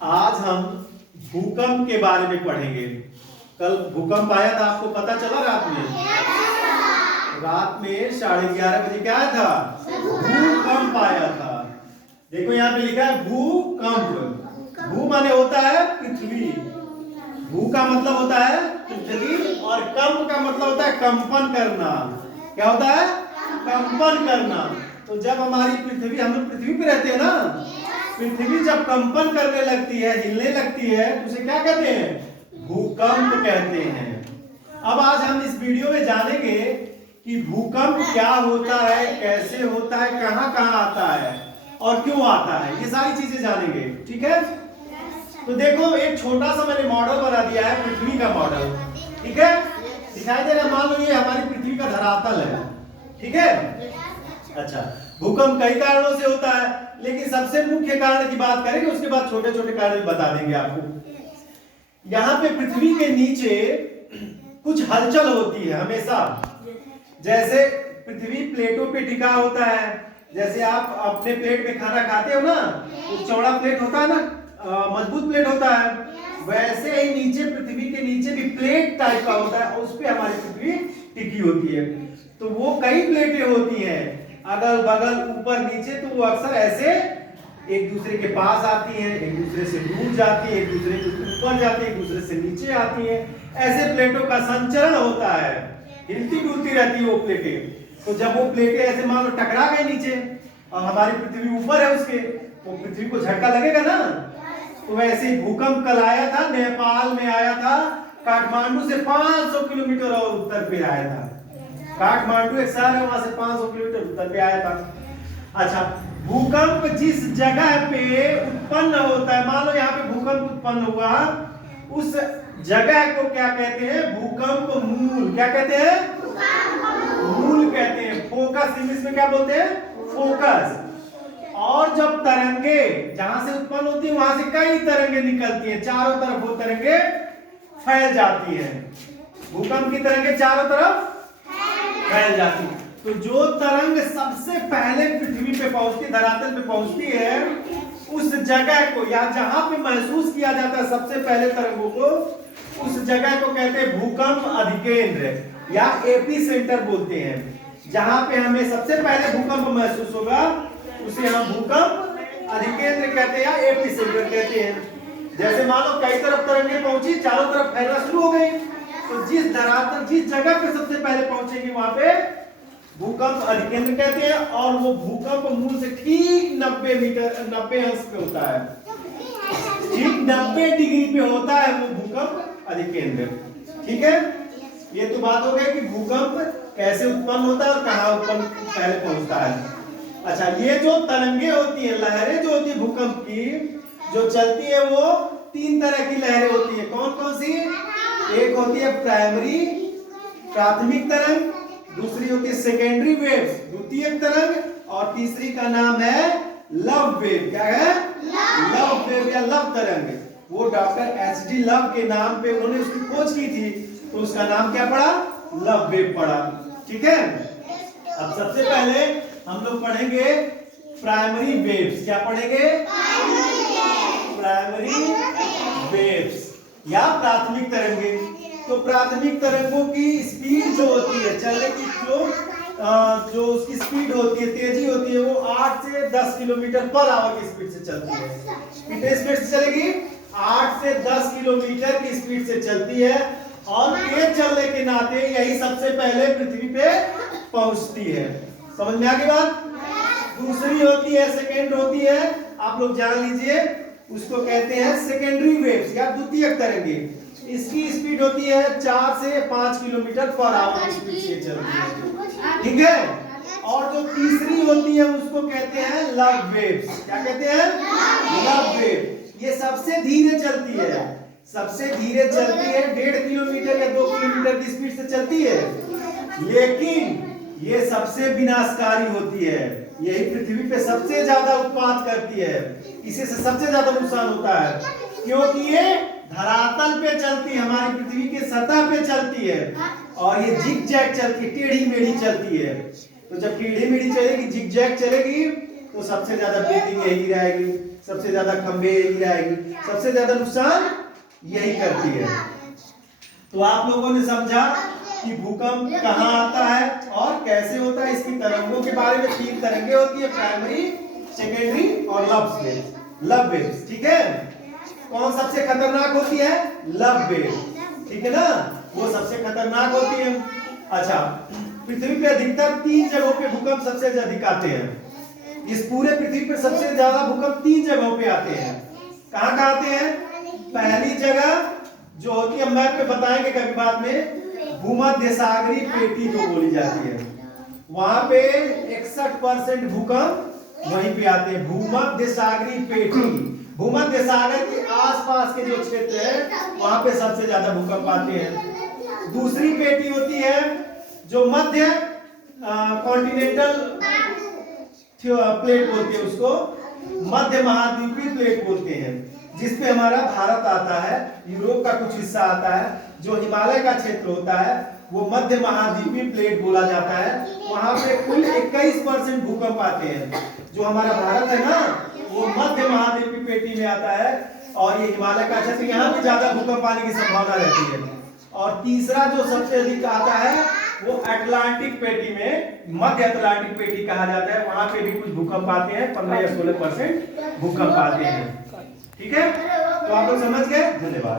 आज हम भूकंप के बारे में पढ़ेंगे। कल भूकंप आया था, आपको पता चला रात में? रात में 11:30 बजे क्या आया था? भूकंप आया था। देखो यहाँ पे लिखा है भूकंप। भू माने होता है पृथ्वी, भू का मतलब होता है पृथ्वी, और कंप का मतलब होता है कंपन करना। क्या होता है? कंपन करना। तो जब हमारी पृथ्वी, हम लोग पृथ्वी पे रहते हैं ना, पृथ्वी जब कंपन करने लगती है, हिलने लगती है, तो उसे क्या कहते हैं? भूकंप कहते हैं। अब आज हम इस वीडियो में जानेंगे कि भूकंप क्या होता है, कैसे होता है, कहां कहां आता है और क्यों आता है, ये सारी चीजें जानेंगे। ठीक है? तो देखो, एक छोटा सा मैंने मॉडल बना दिया है, पृथ्वी का मॉडल। ठीक है? दिखाई दे रहा? मान लो ये हमारी पृथ्वी का धरातल है। ठीक है? अच्छा, भूकंप कई कारणों से होता है, लेकिन सबसे मुख्य कारण की बात करेंगे, उसके बाद छोटे छोटे कारण भी बता देंगे आपको। यहाँ पे पृथ्वी के नीचे कुछ हलचल होती है हमेशा। जैसे पृथ्वी प्लेटों पे टिका होता है। जैसे आप अपने प्लेट में खाना खाते हो ना, तो चौड़ा प्लेट होता है ना, मजबूत प्लेट होता है, वैसे ही नीचे पृथ्वी के नीचे भी प्लेट टाइप का होता है, उस पे हमारी पृथ्वी टिकी होती है। तो वो कई प्लेटें होती हैं, अगल बगल ऊपर नीचे, तो वो अक्सर ऐसे एक दूसरे के पास आती हैं, एक दूसरे से दूर जाती है, एक दूसरे के ऊपर जाती है, एक दूसरे से नीचे आती है। ऐसे प्लेटों का संचरण होता है, हिलती डुलती रहती है वो प्लेटें। तो जब वो प्लेटें ऐसे मान लो टकरा गए नीचे और हमारी पृथ्वी ऊपर है उसके, तो पृथ्वी को झटका लगेगा ना। तो वैसे ही भूकंप कल आया था, नेपाल में आया था, काठमांडू से 500 किलोमीटर और उत्तर पे आया था। काठमांडू एक शहर है, वहां से 500 किलोमीटर उत्तर पे आया था। अच्छा, भूकंप जिस जगह पे उत्पन्न होता है, मान लो यहाँ पे भूकंप उत्पन्न हुआ, उस जगह को क्या कहते हैं? भूकंप मूल। क्या कहते हैं? मूल कहते हैं। फोकस इंग्लिश में क्या बोलते हैं? फोकस। और जब तरंगे जहां से उत्पन्न होती है, वहां से कई तरंगे निकलती हैं, चारों तरफ वो तरंगे फैल जाती हैं। भूकंप की तरंगे चारों तरफ फैल जाती है। तो जो तरंग सबसे पहले पृथ्वी पे पहुंचती, धरातल पे पहुंचती है, उस जगह को, या जहां पे महसूस किया जाता है सबसे पहले तरंगों को, उस जगह को कहते हैं भूकंप अधिकेंद्र, या एपी सेंटर बोलते हैं। जहां पे हमें सबसे पहले भूकंप महसूस होगा, उसे हम भूकंप अधिकेंद्र कहते हैं या एपी सेंटर कहते हैं। जैसे मान लो कई तरफ तरंगे पहुंची, चारों तरफ फैलना शुरू हो गई, तो जिस धरातल, जिस जगह पे सबसे पहले पहुंचेगी, वहां पे भूकंप अधिकेंद्र कहते हैं। और वो भूकंप मूल से ठीक 90 अंश पे होता है, ठीक 90 डिग्री पे होता है वो भूकंप अधिकेंद्र। ठीक है? ये तो बात हो गई कि भूकंप कैसे उत्पन्न होता है और कहां उत्पन्न पहले पहुंचता है। अच्छा, ये जो तरंगे होती है, लहरें जो होती है भूकंप की जो चलती है, वो 3 तरह की लहरें होती है। कौन कौन सी? एक होती है प्राइमरी, प्राथमिक तरंग, दूसरी होती है सेकेंडरी वेव्स, द्वितीयक तरंग, और तीसरी का नाम है लव वेव। क्या है? लव वेव या लव तरंग। वो डॉक्टर एच.डी. लव के नाम पे उन्होंने उसकी खोज की थी, तो उसका नाम क्या पड़ा? लव वेव पड़ा। ठीक है? अब सबसे पहले हम लोग पढ़ेंगे प्राइमरी वेव्स। क्या पढ़ेंगे? प्राइमरी वेव्स या प्राथमिक तरंगे। तो प्राथमिक तरंगों की स्पीड जो होती है, चलने की जो उसकी स्पीड होती है, तेजी होती है, वो 8 से 10 किलोमीटर पर आवर की स्पीड से चलती है। कितने स्पीड से चलेगी? 8 से 10 किलोमीटर की स्पीड से चलती है। और तेज चलने के नाते यही सबसे पहले पृथ्वी पे पहुंचती है। समझ में आ गई बात? दूसरी होती है, सेकेंड होती है, आप लोग जान लीजिए, उसको कहते हैं सेकेंडरी वेव्स या द्वितीयक तरंगे। इसकी स्पीड होती है 4 से 5 किलोमीटर पर आवर की स्पीड से चलती है। ठीक है? और जो तीसरी होती है उसको कहते हैं लव वेव्स। क्या कहते हैं? Love wave. ये सबसे धीरे चलती है, सबसे धीरे चलती है, 1.5 किलोमीटर या 2 किलोमीटर की स्पीड से चलती है, लेकिन ये सबसे विनाशकारी होती है। यही पृथ्वी पे सबसे ज्यादा उत्पात करती है, इसी से सबसे ज्यादा नुकसान होता है, क्योंकि ये धरातल पे चलती है, हमारी पृथ्वी की सतह पे चलती है, और ये जिग जैग चलती है, टेढ़ी मेढ़ी चलती है। तो जब टेढ़ी मेढ़ी चलेगी, जिग जैग चलेगी, तो सबसे ज्यादा ब्रीथिंग यही रहेगी, सबसे ज्यादा खंभे गिराएगी, सबसे ज्यादा नुकसान यही करती है। तो आप लोगों ने समझा कि भूकंप कहाँ आता है और कैसे होता है। इसकी तरंगों के बारे में 3 तरंगे होती है, प्राइमरी, सेकेंडरी और लव वेव्स। ठीक है, कौन सबसे खतरनाक होती है? लव वेव, ठीक है ना, वो सबसे खतरनाक होती है। अच्छा, पृथ्वी पे अधिकतर 3 जगहों पे भूकंप सबसे अधिक आते हैं। इस पूरे पृथ्वी पे सबसे ज्यादा भूकंप 3 जगहों पे आते हैं। कहाँ कहाँ आते हैं? पहली जगह जो होती है, मैप पे बताएंगे कभी बाद में, भूमध्य सागरीय पेटी जो बोली जाती है, वहां पे 61% भूकंप वहीं पे आते हैं। भूमध्य सागरीय पेटी, भूमध्य सागर के आसपास के जो क्षेत्र है वहां पे सबसे ज्यादा भूकंप आते हैं। दूसरी पेटी होती है जो मध्य कॉन्टिनेंटल प्लेट बोलते हैं, उसको मध्य महाद्वीपीय प्लेट बोलते हैं, जिसपे हमारा भारत आता है, यूरोप का कुछ हिस्सा आता है, जो हिमालय का क्षेत्र होता है वो मध्य महाद्वीपीय प्लेट बोला जाता है। वहां पे कुल 21% भूकंप आते हैं। जो हमारा भारत है ना, वो मध्य महाद्वीपीय पेटी में आता है, और ये हिमालय का क्षेत्र, यहाँ भी ज्यादा भूकंप आने की संभावना रहती है। और तीसरा जो सबसे अधिक आता है वो अटलांटिक पेटी में, मध्य अटलांटिक पेटी कहा जाता है, वहां पे भी कुछ भूकंप आते हैं, 15 या 16% भूकंप आते हैं। ठीक है, तो आप लोग समझ गए। धन्यवाद।